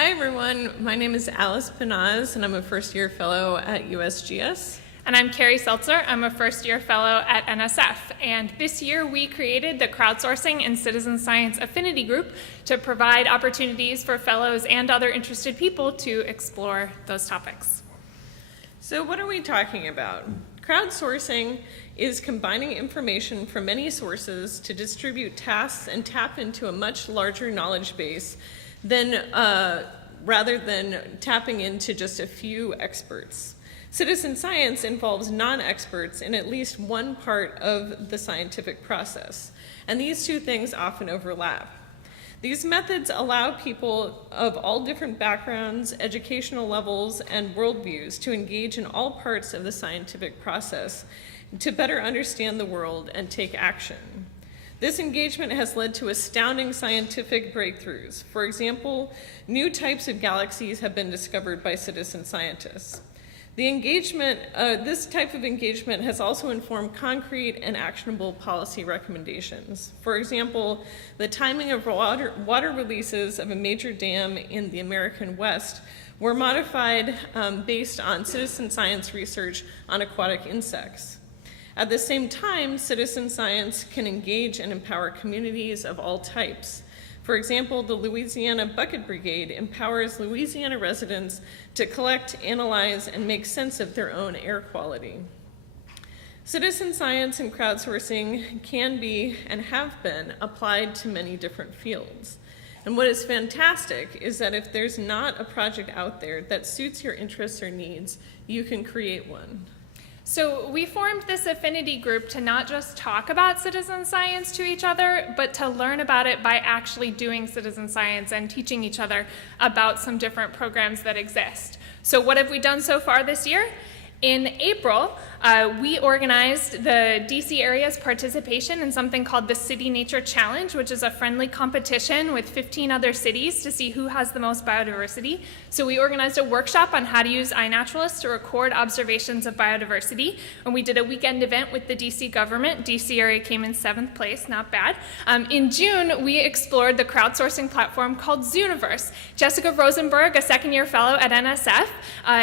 Hi everyone, my name is Alice Pennaz and I'm a first-year fellow at USGS. And I'm Carrie Seltzer. I'm a first-year fellow at NSF. And this year we created the Crowdsourcing and Citizen Science Affinity Group to provide opportunities for fellows and other interested people to explore those topics. So what are we talking about? Crowdsourcing is combining information from many sources to distribute tasks and tap into a much larger knowledge base rather than tapping into just a few experts. Citizen science involves non-experts in at least one part of the scientific process, and these two things often overlap. These methods allow people of all different backgrounds, educational levels, and worldviews to engage in all parts of the scientific process to better understand the world and take action. This engagement has led to astounding scientific breakthroughs. For example, new types of galaxies have been discovered by citizen scientists. This type of engagement has also informed concrete and actionable policy recommendations. For example, the timing of water releases of a major dam in the American West were modified based on citizen science research on aquatic insects. At the same time, citizen science can engage and empower communities of all types. For example, the Louisiana Bucket Brigade empowers Louisiana residents to collect, analyze, and make sense of their own air quality. Citizen science and crowdsourcing can be and have been applied to many different fields. And what is fantastic is that if there's not a project out there that suits your interests or needs, you can create one. So we formed this affinity group to not just talk about citizen science to each other, but to learn about it by actually doing citizen science and teaching each other about some different programs that exist. So what have we done so far this year? In April, we organized the DC area's participation in something called the City Nature Challenge, which is a friendly competition with 15 other cities to see who has the most biodiversity. So we organized a workshop on how to use iNaturalist to record observations of biodiversity, and we did a weekend event with the DC government. DC area came in 7th place, not bad. In June, we explored the crowdsourcing platform called ZOONIVERSE. Jessica Rosenberg, a second-year fellow at NSF,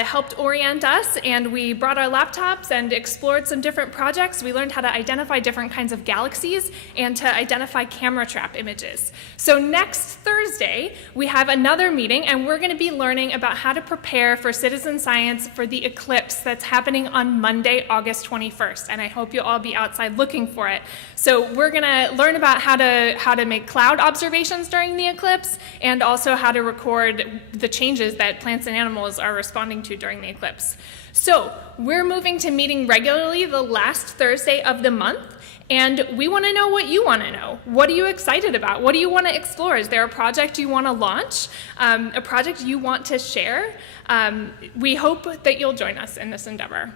helped orient us, and we brought our laptops and explored some different projects. We learned how to identify different kinds of galaxies and to identify camera trap images. So next Thursday, we have another meeting, and we're going to be learning about how to prepare for citizen science for the eclipse that's happening on Monday, August 21st, and I hope you'll all be outside looking for it. So we're going to learn about how to make cloud observations during the eclipse, and also how to record the changes that plants and animals are responding to during the eclipse. So we're moving to meeting regularly the last Thursday of the month, and we want to know what you want to know. What are you excited about? What do you want to explore? Is there a project you want to launch? A project you want to share? We hope that you'll join us in this endeavor.